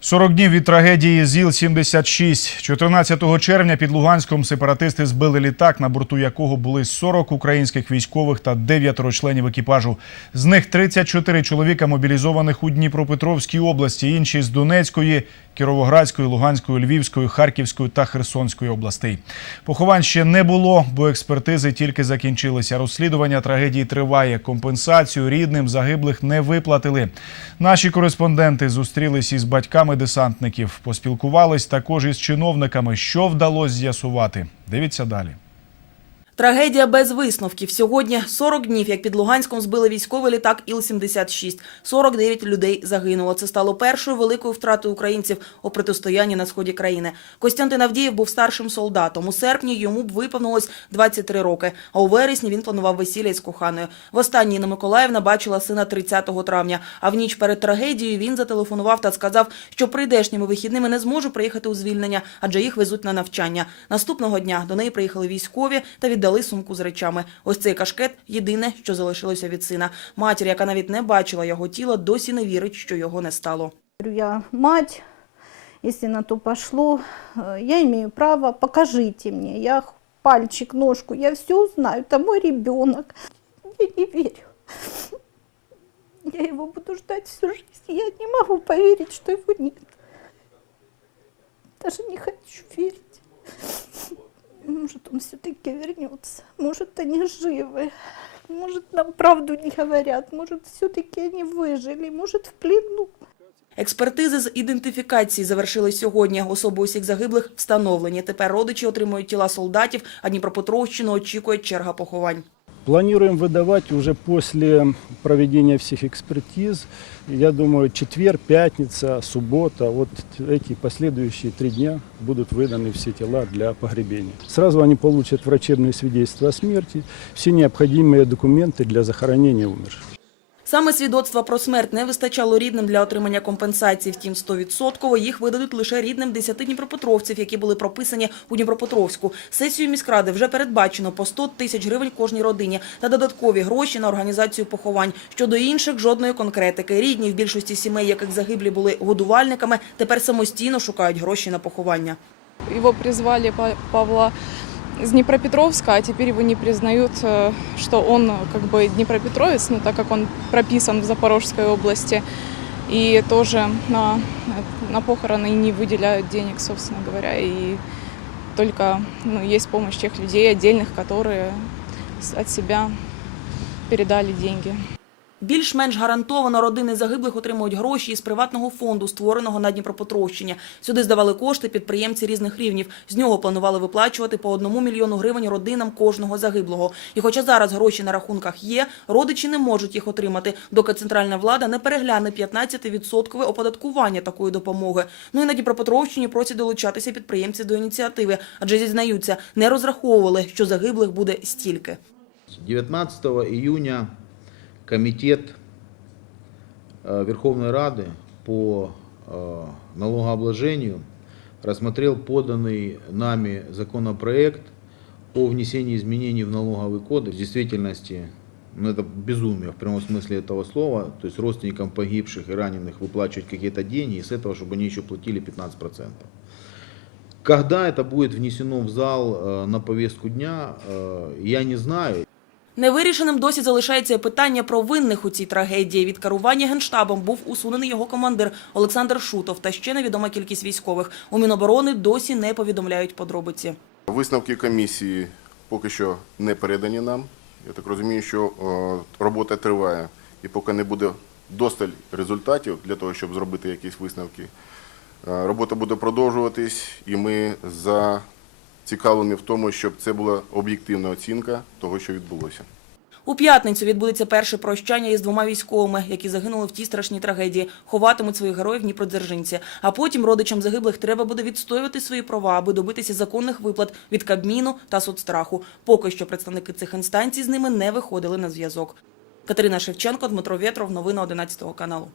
40 днів від трагедії ЗІЛ-76. 14 червня під Луганськом сепаратисти збили літак, на борту якого були 40 українських військових та 9 членів екіпажу. З них 34 чоловіка мобілізованих у Дніпропетровській області, інші з Донецької, Кіровоградської, Луганської, Львівської, Харківської та Херсонської областей. Поховань ще не було, бо експертизи тільки закінчилися. Розслідування трагедії триває. Компенсацію рідним загиблих не виплатили. Наші кореспонденти зустрілись із батьками десантників, поспілкувались також із чиновниками. Що вдалося з'ясувати? Дивіться далі. Трагедія без висновків. Сьогодні 40 днів, як під Луганськом збили військовий літак Іл-76. 49 людей загинуло. Це стало першою великою втратою українців у протистоянні на сході країни. Костянтин Авдієв був старшим солдатом. У серпні йому б виповнилось 23 роки, а у вересні він планував весілля із коханою. Востаннє Інна Миколаївна бачила сина 30 травня, а в ніч перед трагедією він зателефонував та сказав, що прийдешніми вихідними не зможе приїхати у звільнення, адже їх везуть на навчання. Наступного дня до неї приїхали військові та віддали сумку з речами. Ось цей кашкет – єдине, що залишилося від сина. Матір, яка навіть не бачила його тіла, досі не вірить, що його не стало. Я мать, если на то пошло, э, я имею право, покажите мне, я пальчик, ножку, я все знаю, это мой ребенок. Я не верю. Я его буду ждать всю жизнь, я не могу поверить, что его нет. Даже не хочу верить. Может, он все-таки вернется, может, они живы, может, нам правду не говорят, может, все-таки они выжили, может, в плену. Експертизи з ідентифікації завершили сьогодні. Особи усіх загиблих встановлені. Тепер родичі отримують тіла солдатів, а Дніпропетровщину очікує черга поховань. Планируем выдавать уже после проведения всех экспертиз. Я думаю, четверг, пятница, суббота, вот эти последующие три дня будут выданы все тела для погребения. Сразу они получат врачебные свидетельства о смерти, все необходимые документы для захоронения умерших. Саме свідоцтва про смерть не вистачало рідним для отримання компенсації. Втім, 100% їх видадуть лише рідним 10 дніпропетровців, які були прописані у Дніпропетровську. Сесію міськради вже передбачено по 100 тисяч гривень кожній родині та додаткові гроші на організацію поховань. Щодо інших, жодної конкретики. Рідні в більшості сімей, яких загиблі були годувальниками, тепер самостійно шукають гроші на поховання. Его призвали Па- Павла из Днепропетровска, а теперь его не признают, э, что он э, как бы Днепропетровец, ну, так как он прописан в Запорожской области. И тоже на, на похороны не выделяют денег, собственно говоря. И только ну, есть помощь тех людей отдельных, которые от себя передали деньги. Більш-менш гарантовано родини загиблих отримують гроші із приватного фонду, створеного на Дніпропетровщині. Сюди здавали кошти підприємці різних рівнів. З нього планували виплачувати по одному мільйону гривень родинам кожного загиблого. І хоча зараз гроші на рахунках є, родичі не можуть їх отримати, доки центральна влада не перегляне 15-відсоткове оподаткування такої допомоги. Ну і на Дніпропетровщині просять долучатися підприємці до ініціативи, адже зізнаються, не розраховували, що загиблих буде стільки. 19 июня комитет э, Верховной Рады по э, налогообложению рассмотрел поданный нами законопроект о внесении изменений в налоговый кодекс. В действительности, ну, это безумие в прямом смысле этого слова, то есть родственникам погибших и раненых выплачивать какие-то деньги, и с этого, чтобы они еще платили 15%. Когда это будет внесено в зал э, на повестку дня, я не знаю. Невирішеним досі залишається питання про винних у цій трагедії. Від керування генштабом був усунений його командир Олександр Шутов та ще невідома кількість військових. У Міноборони досі не повідомляють подробиці. Висновки комісії поки що не передані нам. Я так розумію, що е, робота триває і поки не буде досталь результатів для того, щоб зробити якісь висновки. е, Робота буде продовжуватись, і ми зацікавлені в тому, щоб це була об'єктивна оцінка того, що відбулося. У п'ятницю відбудеться перше прощання із двома військовими, які загинули в тій страшній трагедії. Ховатимуть своїх героїв Дніпродзержинці. А потім родичам загиблих треба буде відстоювати свої права, аби добитися законних виплат від Кабміну та соцстраху. Поки що представники цих інстанцій з ними не виходили на зв'язок. Катерина Шевченко, Дмитро Вєтров, новини 11 каналу.